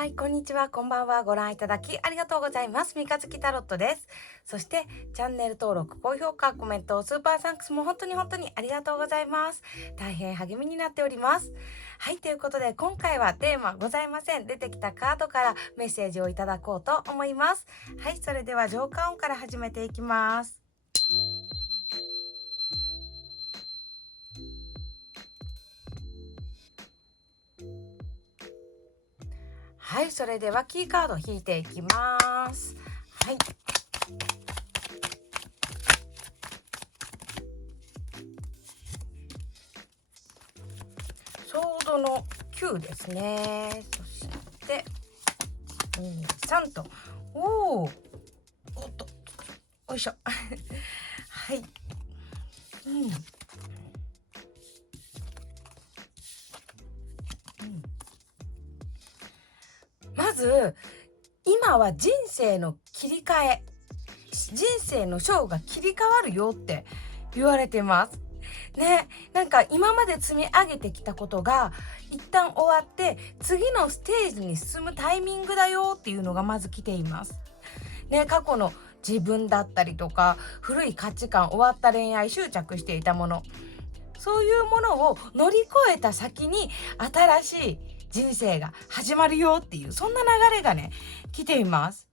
はい、こんにちは、こんばんは。ご覧いただきありがとうございます。三日月タロットです。そして、チャンネル登録、高評価、コメント、スーパーサンクスも本当にありがとうございます。大変励みになっております。はい、ということで、今回はテーマございません。出てきたカードからメッセージをいただこうと思います。はい、それでは浄化音から始めていきます。はい、それではキーカード引いていきます。はい。ソードの9ですね。そして、3と。おっと、よいしょ。はい。まず、今は人生の切り替え、人生の章が切り替わるよって言われてます。ね、なんか今まで積み上げてきたことが一旦終わって次のステージに進むタイミングだよっていうのがまず来ています。ね、過去の自分だったりとか古い価値観、終わった恋愛、執着していたもの、そういうものを乗り越えた先に新しい人生が始まるよっていう、そんな流れがね来ています。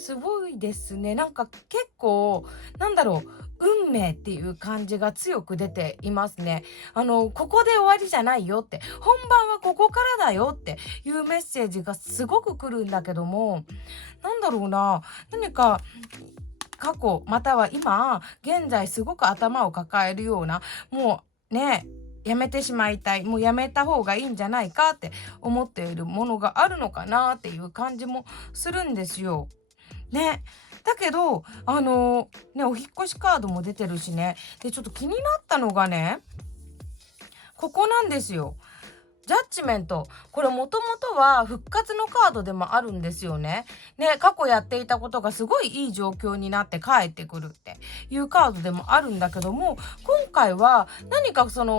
すごいですね。なんか結構なんだろう、運命っていう感じが強く出ていますね。ここで終わりじゃないよって、本番はここからだよっていうメッセージがすごく来るんだけども、なんだろうな、何か過去または今現在すごく頭を抱えるような、もうね、やめてしまいたい、もうやめた方がいいんじゃないかって思っているものがあるのかなっていう感じもするんですよ。ね。だけど、お引っ越しカードも出てるしね。で、ちょっと気になったのがね、ここなんですよ。ジャッジメント。これもともとは復活のカードでもあるんですよね。ね、過去やっていたことがすごいいい状況になって帰ってくるっていうカードでもあるんだけども、今回は何かそれは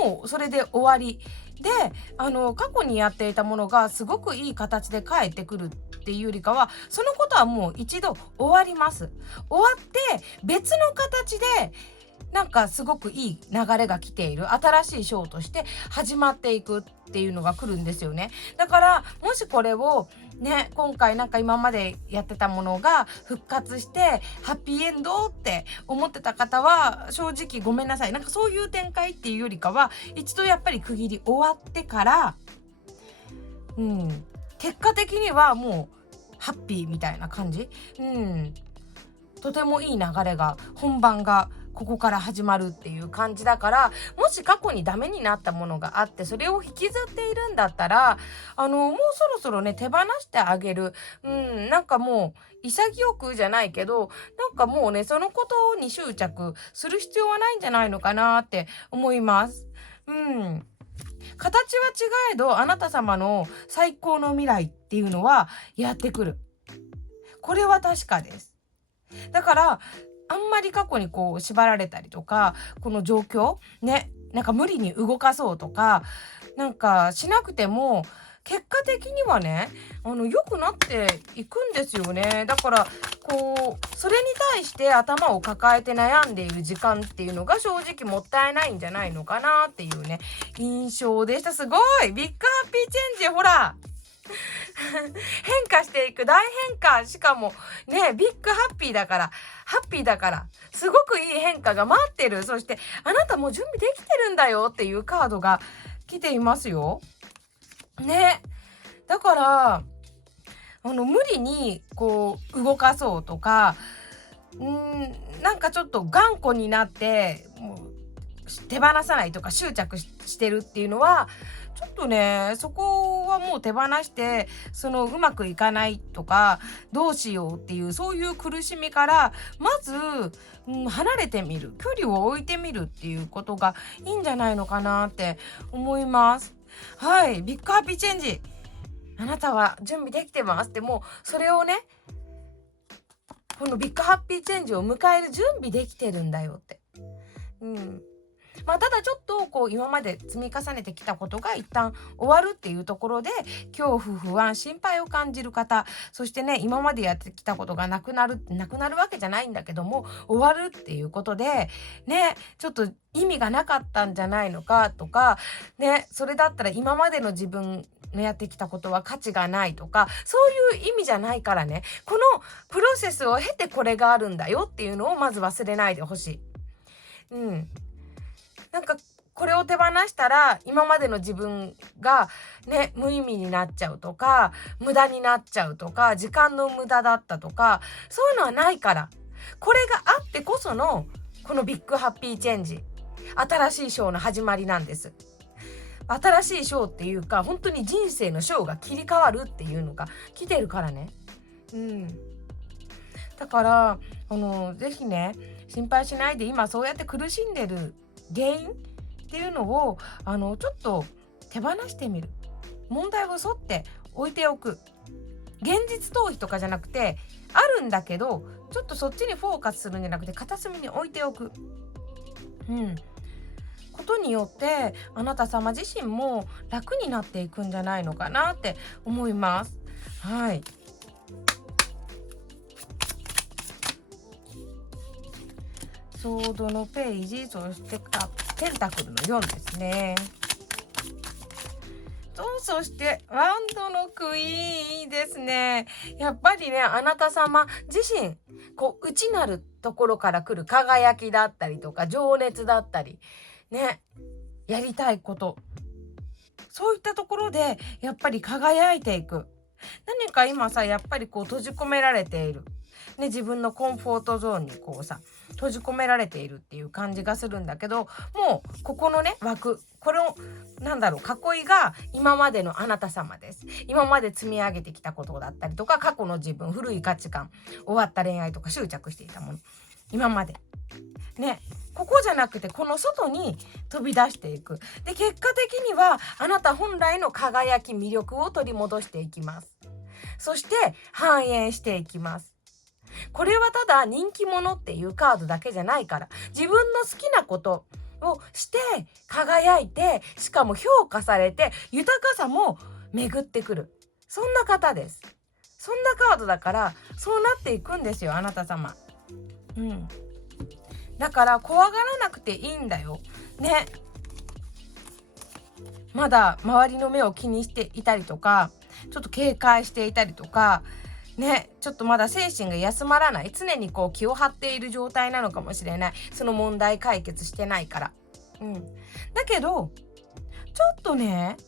もうそれで終わり。で、過去にやっていたものがすごくいい形で返ってくるっていうよりかは、そのことはもう一度終わります。終わって別の形でなんかすごくいい流れが来ている新しいショーとして始まっていくっていうのが来るんですよね。だからもしこれをね、今回なんか今までやってたものが復活してハッピーエンドって思ってた方は正直ごめんなさい。なんかそういう展開っていうよりかは一度やっぱり区切り終わってから、結果的にはもうハッピーみたいな感じ。とてもいい流れが、本番がここから始まるっていう感じだから、もし過去にダメになったものがあってそれを引きずっているんだったら、もうそろそろね手放してあげる。なんかもう潔くじゃないけど、なんかもうねそのことに執着する必要はないんじゃないのかなって思います。形は違えどあなた様の最高の未来っていうのはやってくる。これは確かです。だから、あんまり過去にこう縛られたりとか、この状況ね、なんか無理に動かそうとか、なんかしなくても、結果的にはね、良くなっていくんですよね。だから、こう、それに対して頭を抱えて悩んでいる時間っていうのが正直もったいないんじゃないのかなっていうね、印象でした。すごいビッグハッピーチェンジ、ほら変化していく、大変化。しかもね、ビッグハッピーだから、ハッピーだから、すごくいい変化が待ってる。そして、あなたもう準備できてるんだよっていうカードが来ていますよ。ね。だから、無理にこう動かそうとか、なんかちょっと頑固になって、もう手放さないとか執着してるっていうのはちょっとね、そこはもう手放して、うまくいかないとかどうしようっていうそういう苦しみからまず、離れてみる、距離を置いてみるっていうことがいいんじゃないのかなって思います。はい、ビッグハッピーチェンジ、あなたは準備できてますって、もうそれをね、このビッグハッピーチェンジを迎える準備できてるんだよって。うんまあただちょっとこう今まで積み重ねてきたことが一旦終わるっていうところで、恐怖不安心配を感じる方、そしてね今までやってきたことがなくなるわけじゃないんだけども、終わるっていうことでね、ちょっと意味がなかったんじゃないのかとかね、それだったら今までの自分のやってきたことは価値がないとか、そういう意味じゃないからね、このプロセスを経てこれがあるんだよっていうのをまず忘れないでほしい。なんかこれを手放したら今までの自分がね無意味になっちゃうとか、無駄になっちゃうとか、時間の無駄だったとか、そういうのはないから、これがあってこそのこのビッグハッピーチェンジ、新しい章の始まりなんです。新しい章っていうか、本当に人生の章が切り替わるっていうのが来てるからね。だからぜひね心配しないで、今そうやって苦しんでる原因っていうのをちょっと手放してみる。問題をそって置いておく。現実逃避とかじゃなくて、あるんだけどちょっとそっちにフォーカスするんじゃなくて、片隅に置いておくことによって、あなた様自身も楽になっていくんじゃないのかなって思います。はい。ソードのページ、そしてペンタクルの4ですね。そしてワンドのクイーンですね。やっぱりね、あなた様自身こう内なるところから来る輝きだったりとか、情熱だったりね、やりたいこと、そういったところでやっぱり輝いていく。何か今さ、やっぱりこう閉じ込められているね、自分のコンフォートゾーンにこうさ閉じ込められているっていう感じがするんだけど、もうここのね枠、これを囲いが今までのあなた様です。今まで積み上げてきたことだったりとか、過去の自分、古い価値観、終わった恋愛とか執着していたもの、今までね、ここじゃなくてこの外に飛び出していく。で、結果的にはあなた本来の輝き、魅力を取り戻していきます。そして反映していきます。これはただ人気者っていうカードだけじゃないから、自分の好きなことをして輝いて、しかも評価されて豊かさも巡ってくる、そんな方です。そんなカードだから、そうなっていくんですよ、あなた様。だから怖がらなくていいんだよね。まだ周りの目を気にしていたりとか、ちょっと警戒していたりとかね、ちょっとまだ精神が休まらない、常にこう気を張っている状態なのかもしれない。その問題解決してないから。だけどちょっとね、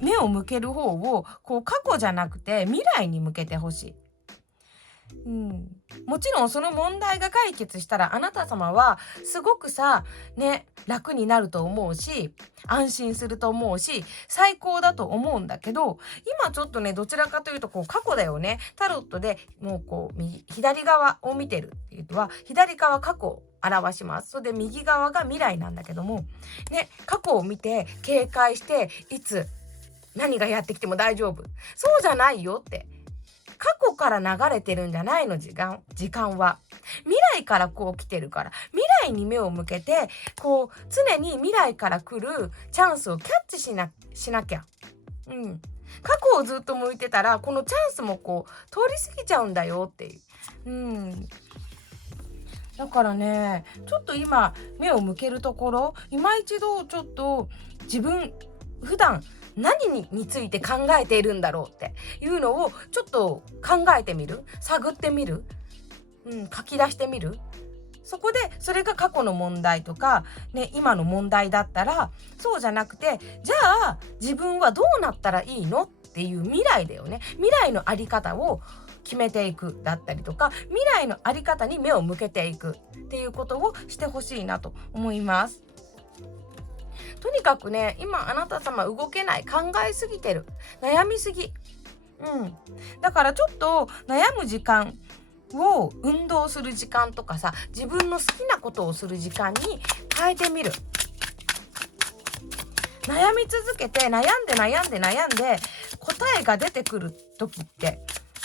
目を向ける方をこう過去じゃなくて未来に向けてほしい。もちろんその問題が解決したら、あなた様はすごくさね、楽になると思うし、安心すると思うし、最高だと思うんだけど、今ちょっとねどちらかというとこう過去だよね。タロットでもうこう左側を見てるっていうのは、左側過去を表します。それで右側が未来なんだけどもね、過去を見て警戒して、いつ何がやってきても大丈夫、そうじゃないよって。過去から流れてるんじゃないの、時間は未来からこう来てるから、未来に目を向けてこう常に未来から来るチャンスをキャッチしなきゃ。過去をずっと向いてたら、このチャンスもこう通り過ぎちゃうんだよっていう。だからね、ちょっと今目を向けるところ、今一度ちょっと自分普段何について考えているんだろうっていうのをちょっと考えてみる、探ってみる、書き出してみる。そこでそれが過去の問題とかね、今の問題だったら、そうじゃなくて、じゃあ自分はどうなったらいいのっていう未来だよね。未来のあり方を決めていくだったりとか、未来のあり方に目を向けていくっていうことをしてほしいなと思います。とにかくね、今あなた様動けない、考えすぎてる、悩みすぎ。だからちょっと悩む時間を運動する時間とかさ、自分の好きなことをする時間に変えてみる。悩み続けて悩んで答えが出てくる時って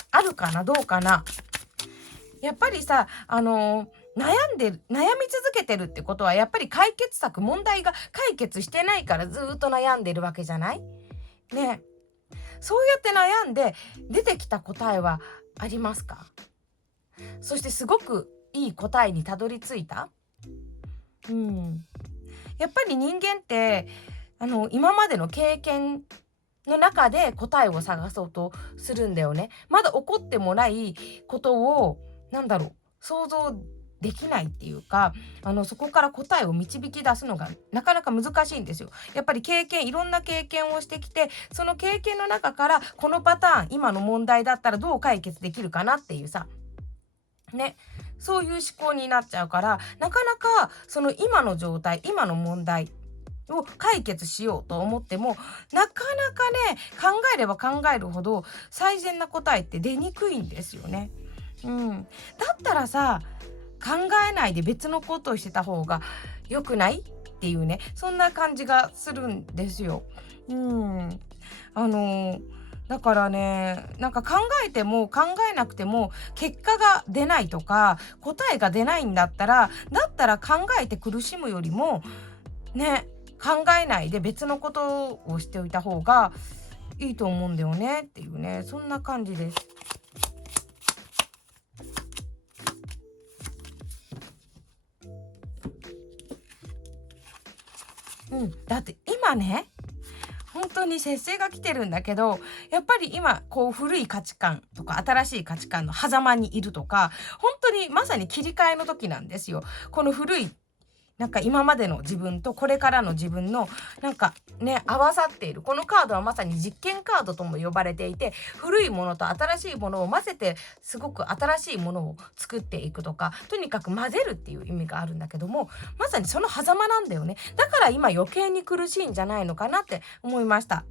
あるかな、どうかな。やっぱりさ悩み続けてるってことはやっぱり問題が解決してないからずっと悩んでるわけじゃないね。そうやって悩んで出てきた答えはありますか？そしてすごくいい答えにたどり着いた？やっぱり人間って今までの経験の中で答えを探そうとするんだよね。まだ起こってもないことを想像できないっていうか、そこから答えを導き出すのがなかなか難しいんですよ。やっぱりいろんな経験をしてきて、その経験の中からこのパターン、今の問題だったらどう解決できるかなっていうさね、そういう思考になっちゃうから、なかなかその今の状態、今の問題を解決しようと思っても、なかなかね、考えれば考えるほど最善な答えって出にくいんですよね。だったらさ、考えないで別のことをしてた方が良くないっていうね、そんな感じがするんですよ。だからね、考えても考えなくても結果が出ないとか答えが出ないんだったら考えて苦しむよりもね、考えないで別のことをしておいた方がいいと思うんだよねっていうね、そんな感じです。だって今ね、本当に節制が来てるんだけど、やっぱり今こう古い価値観とか新しい価値観の狭間にいるとか、本当にまさに切り替えの時なんですよ。この古い今までの自分とこれからの自分の合わさっているこのカードはまさに実験カードとも呼ばれていて、古いものと新しいものを混ぜてすごく新しいものを作っていくとか、とにかく混ぜるっていう意味があるんだけども、まさにその狭間なんだよね。だから今余計に苦しいんじゃないのかなって思いました。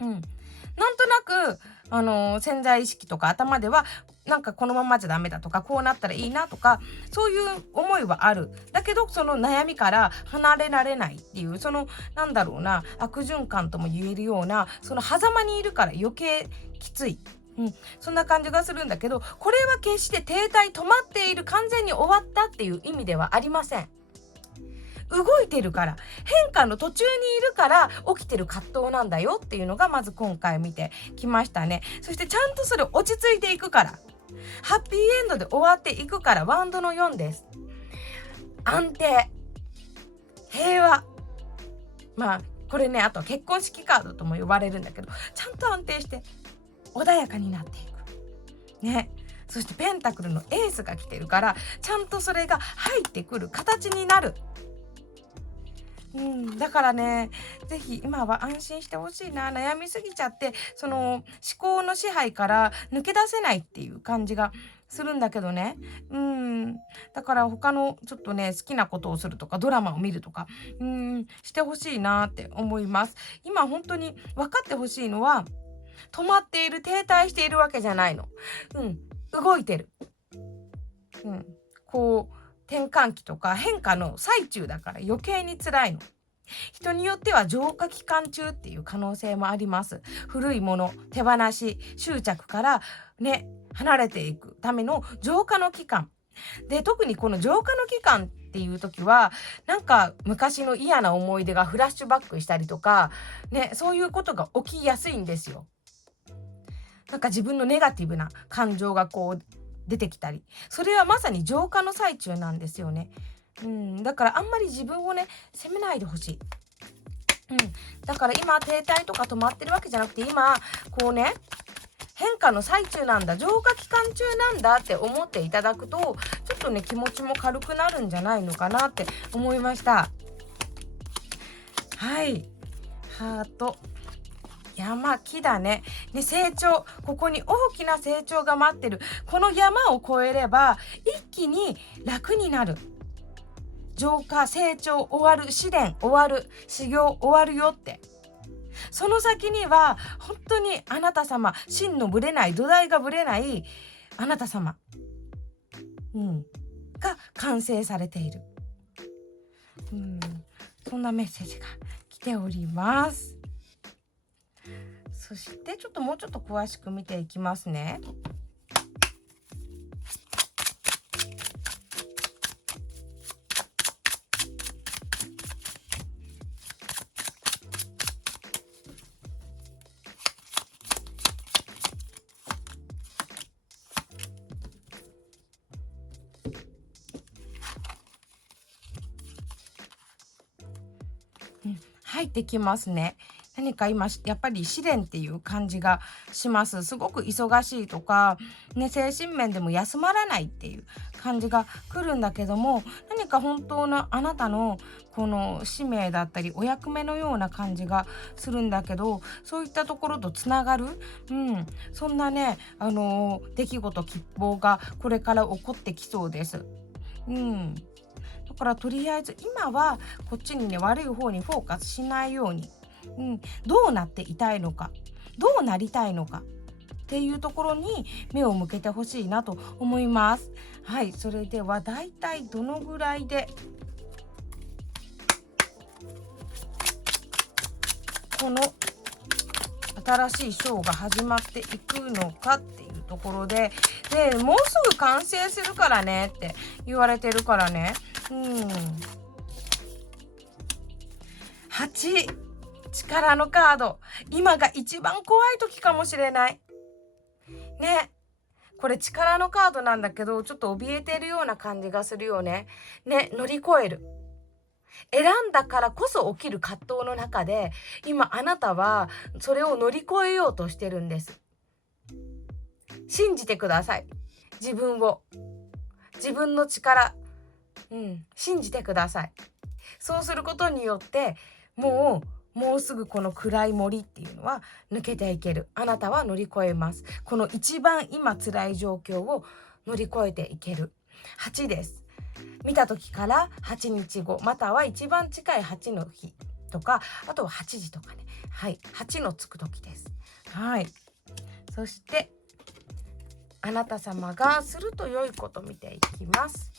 なんとなく潜在意識とか頭ではこのままじゃダメだとか、こうなったらいいなとか、そういう思いはある。だけどその悩みから離れられないっていう、その悪循環とも言えるような、その狭間にいるから余計きつい。そんな感じがするんだけど、これは決して停滞止まっている、完全に終わったっていう意味ではありません。動いてるから、変化の途中にいるから起きてる葛藤なんだよっていうのがまず今回見てきましたね。そしてちゃんとそれ落ち着いていくから、ハッピーエンドで終わっていくから、ワンドの4です。安定、平和、これね、あとは結婚式カードとも呼ばれるんだけど、ちゃんと安定して穏やかになっていくね。そしてペンタクルのエースが来てるから、ちゃんとそれが入ってくる形になる。だからね、ぜひ今は安心してほしいな。悩みすぎちゃって、その思考の支配から抜け出せないっていう感じがするんだけどね。だから他のちょっとね、好きなことをするとか、ドラマを見るとか、してほしいなって思います。今本当に分かってほしいのは、止まっている、停滞しているわけじゃないの。動いてる。こう、転換期とか変化の最中だから余計に辛いの。人によっては浄化期間中っていう可能性もあります。古いもの、手放し、執着からね、離れていくための浄化の期間。で、特にこの浄化の期間っていう時は、昔の嫌な思い出がフラッシュバックしたりとか、ね、そういうことが起きやすいんですよ。自分のネガティブな感情がこう出てきたり、それはまさに浄化の最中なんですよね。だからあんまり自分をね、責めないでほしい。だから今停滞とか止まってるわけじゃなくて、今こうね、変化の最中なんだ、浄化期間中なんだって思っていただくと、ちょっとね、気持ちも軽くなるんじゃないのかなって思いました。はい、ハート、山、木だね。成長。ここに大きな成長が待ってる。この山を越えれば、一気に楽になる。浄化、成長終わる。試練終わる。修行終わるよって。その先には、本当にあなた様、芯のぶれない、土台がぶれないあなた様、が完成されている。そんなメッセージが来ております。そしてもうちょっと詳しく見ていきますね。入ってきますね。何か今やっぱり試練っていう感じがします。すごく忙しいとか、ね、精神面でも休まらないっていう感じが来るんだけども、何か本当のあなたのこの使命だったりお役目のような感じがするんだけど、そういったところとつながる、そんなね、出来事吉報がこれから起こってきそうです。だからとりあえず今はこっちにね、悪い方にフォーカスしないように、どうなっていたいのか、どうなりたいのかっていうところに目を向けてほしいなと思います。はい、それではだいたいどのぐらいでこの新しいショーが始まっていくのかっていうところで、もうすぐ完成するからねって言われてるからね。8、力のカード。今が一番怖い時かもしれない。ね。これ力のカードなんだけど、ちょっと怯えてるような感じがするよね。ね、乗り越える。選んだからこそ起きる葛藤の中で、今あなたはそれを乗り越えようとしてるんです。信じてください。自分を。自分の力。信じてください。そうすることによって、もうすぐこの暗い森っていうのは抜けていける。あなたは乗り越えます。この一番今辛い状況を乗り越えていける。8です。見た時から8日後、または一番近い8の日とか、あとは8時とかね。はい、8のつく時です。はい。そしてあなた様がすると良いこと見ていきます。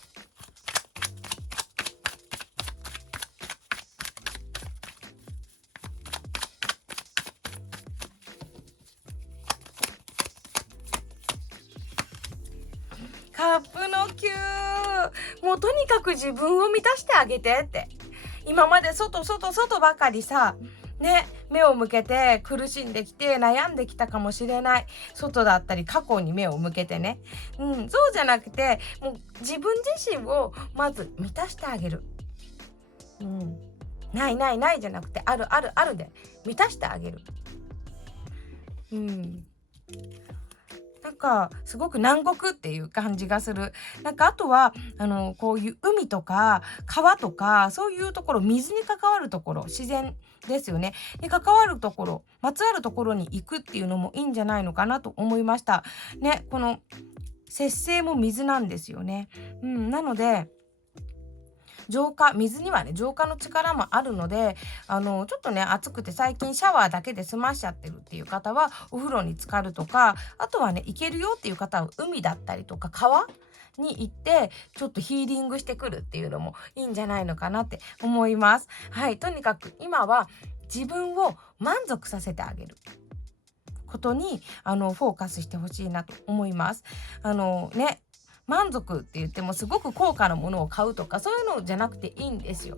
カップの9。もうとにかく自分を満たしてあげてって。今まで外ばかりさ、ね、目を向けて苦しんできて悩んできたかもしれない。外だったり過去に目を向けてね。そうじゃなくて、もう自分自身をまず満たしてあげる。ないじゃなくて、あるで満たしてあげる。なんかすごく南国っていう感じがする。なんかあとはこういう海とか川とかそういうところ、水に関わるところ、自然ですよね。で関わるところ、まつわるところに行くっていうのもいいんじゃないのかなと思いました。ね、この節制も水なんですよね。なので浄化、水にはね浄化の力もあるので、ちょっとね暑くて最近シャワーだけで済ましちゃってるっていう方はお風呂に浸かるとか、あとはね行けるよっていう方は海だったりとか川に行ってちょっとヒーリングしてくるっていうのもいいんじゃないのかなって思います。はい、とにかく今は自分を満足させてあげることにフォーカスしてほしいなと思います。ね、満足って言ってもすごく高価なものを買うとかそういうのじゃなくていいんですよ。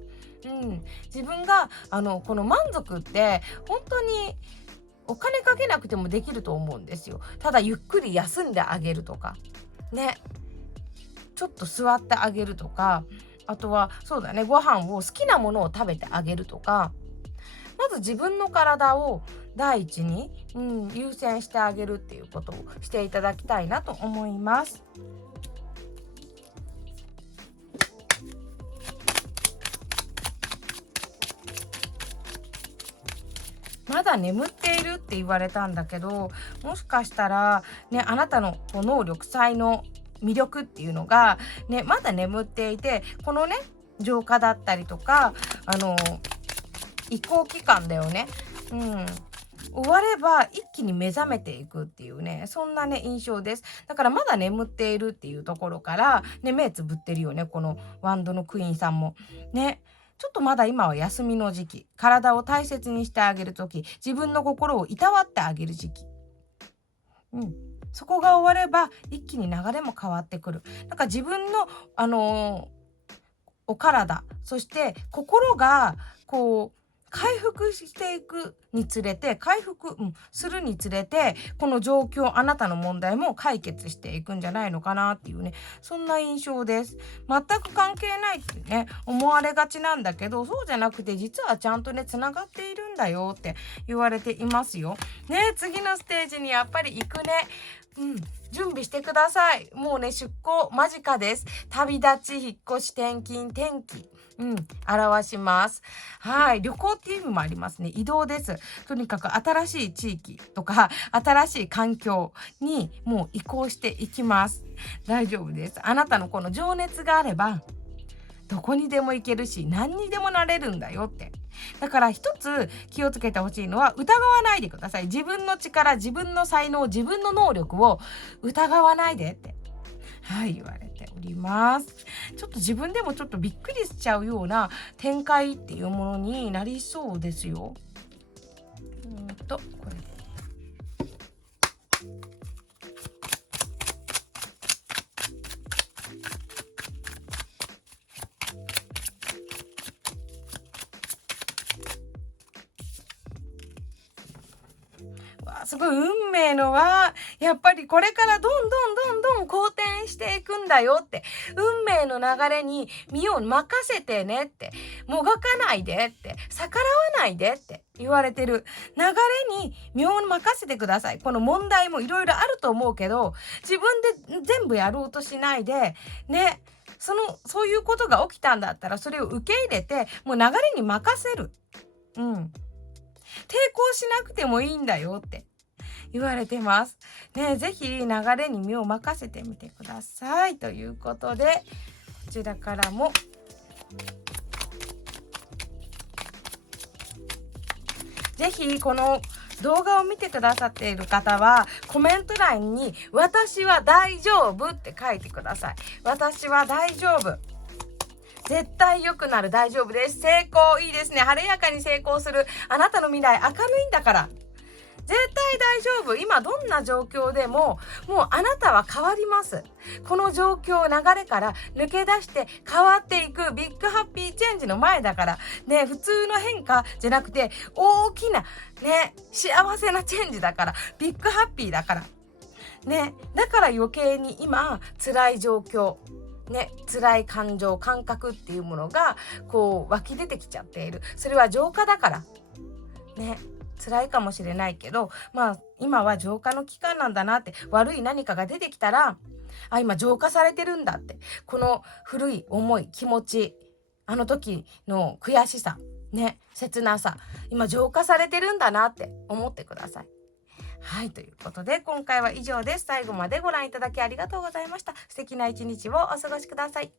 自分がこの満足って本当にお金かけなくてもできると思うんですよ。ただゆっくり休んであげるとかね、ちょっと座ってあげるとか、あとはそうだね、ご飯を好きなものを食べてあげるとか、まず自分の体を第一に、優先してあげるっていうことをしていただきたいなと思います。まだ眠っているって言われたんだけど、もしかしたらね、あなたのこう能力、才能、魅力っていうのがね、まだ眠っていて、このね浄化だったりとか移行期間だよね。終われば一気に目覚めていくっていうね、そんなね印象です。だからまだ眠っているっていうところからね、目つぶってるよね、このワンドのクイーンさんもね。ちょっとまだ今は休みの時期、体を大切にしてあげる時、自分の心をいたわってあげる時期。そこが終われば一気に流れも変わってくる。なんか自分のお体、そして心がこう回復していくにつれて、回復、するにつれて、この状況、あなたの問題も解決していくんじゃないのかなっていうね、そんな印象です。全く関係ないってね、思われがちなんだけど、そうじゃなくて、実はちゃんとね、つながっているんだよって言われていますよ。ね、次のステージにやっぱり行くね。準備してください。もうね、出航間近です。旅立ち、引っ越し、転勤、転機。表します。はい。旅行っていう意味もありますね。移動です。とにかく新しい地域とか、新しい環境にもう移行していきます。大丈夫です。あなたのこの情熱があれば、どこにでも行けるし、何にでもなれるんだよって。だから一つ気をつけてほしいのは、疑わないでください。自分の力、自分の才能、自分の能力を疑わないでって。はい、言われております。ちょっと自分でもちょっとびっくりしちゃうような展開っていうものになりそうですよ。これ。すごい運命のは、やっぱりこれからどんどん好転していくんだよって。運命の流れに身を任せてねって。もがかないでって。逆らわないでって言われてる。流れに身を任せてください。この問題もいろいろあると思うけど、自分で全部やろうとしないで、ね。そういうことが起きたんだったら、それを受け入れて、もう流れに任せる。抵抗しなくてもいいんだよって言われてます。ね、ぜひ流れに身を任せてみてください。ということで、こちらからもぜひこの動画を見てくださっている方はコメント欄に私は大丈夫って書いてください。私は大丈夫。絶対良くなる。大丈夫です。成功。いいですね。晴れやかに成功する。あなたの未来明るいんだから。絶対大丈夫。今どんな状況でも、もうあなたは変わります。この状況、流れから抜け出して変わっていくビッグハッピーチェンジの前だから。ね、普通の変化じゃなくて、大きな、ね、幸せなチェンジだから。ビッグハッピーだから。ね、だから余計に今、辛い状況。ね、辛い感情、感覚っていうものがこう湧き出てきちゃっている。それは浄化だから。ね、辛いかもしれないけど、今は浄化の期間なんだなって、悪い何かが出てきたら、今浄化されてるんだって。この古い思い、気持ち、あの時の悔しさ、ね、切なさ、今浄化されてるんだなって思ってください。はい、ということで今回は以上です。最後までご覧いただきありがとうございました。素敵な一日をお過ごしください。